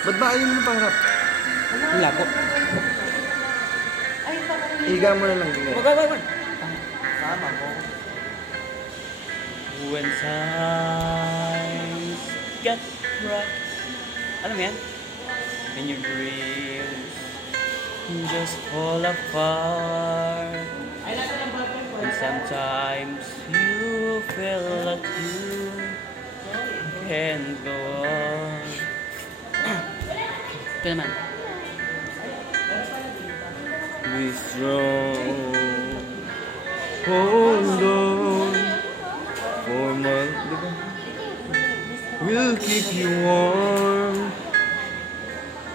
Ba't ba ayaw mo ng pangarap? Wala po. Higa mo na lang din. Wag. Tama ko. When times get rough. Alam mo yan? And your dreams just fall apart. And sometimes you feel like you can't go on. Ito naman. Be strong. Hold on. For my... Diba? We'll keep you warm.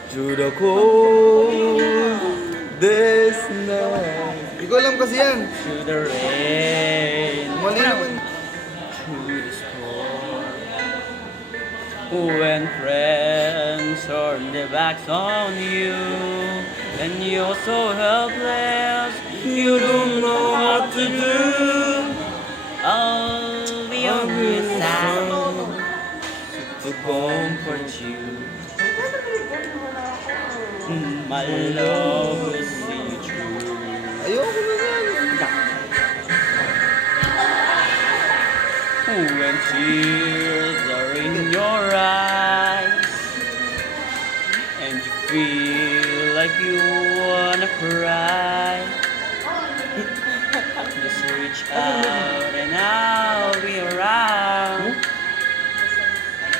Through the coldest night. Hindi ko alam kasi yan. Through the rain. Mali naman. Through the storm. When friends turn their backs on you and you're so helpless, you don't know what to do. I'll be on your side to comfort you. My love will see you through. Ayoko na yan. When tears are in your eyes and you feel like you wanna cry, just reach out and I'll be around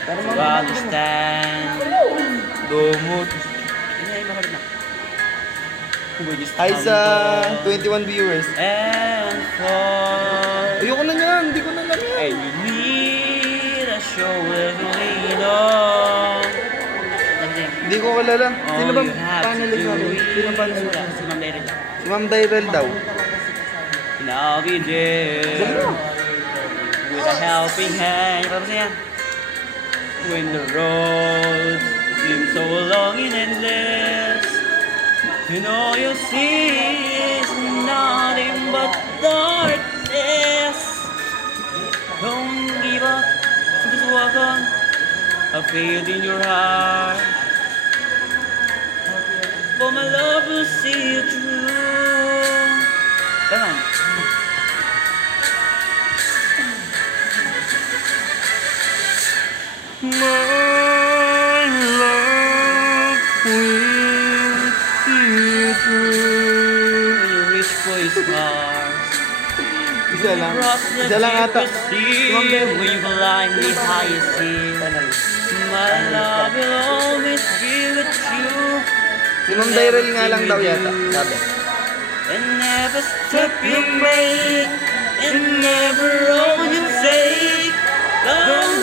to understand. Dumot. Ay, makulit na. We're just Hi sa humble 21 viewers. and fall. Ayoko na yan. Hindi ko na alam yan. And you need a shoulder to lean on. Hindi ko kilala. Sino All ba you have to panelist do namin? Sino is panelist? wala, si Ma'am Daryl. Si Ma'am Daryl daw. And I'll be there with a helping hand. Tapos na yan. When the road seems so long and endless, and all you see is nothing but darkness. Don't give up, just walk on. I feel it in your heart. For my love will see you through. Come on. My love will see you through. When you reach for your stars, Isa lang. cross the Isa lang ata. deepest Si sea, Ma'am Daryl. when you climb the highest hill, my love will always be with you. Si Ma'am Daryl nga lang daw yata. Sabi. And never step you make, and never all you take. Don't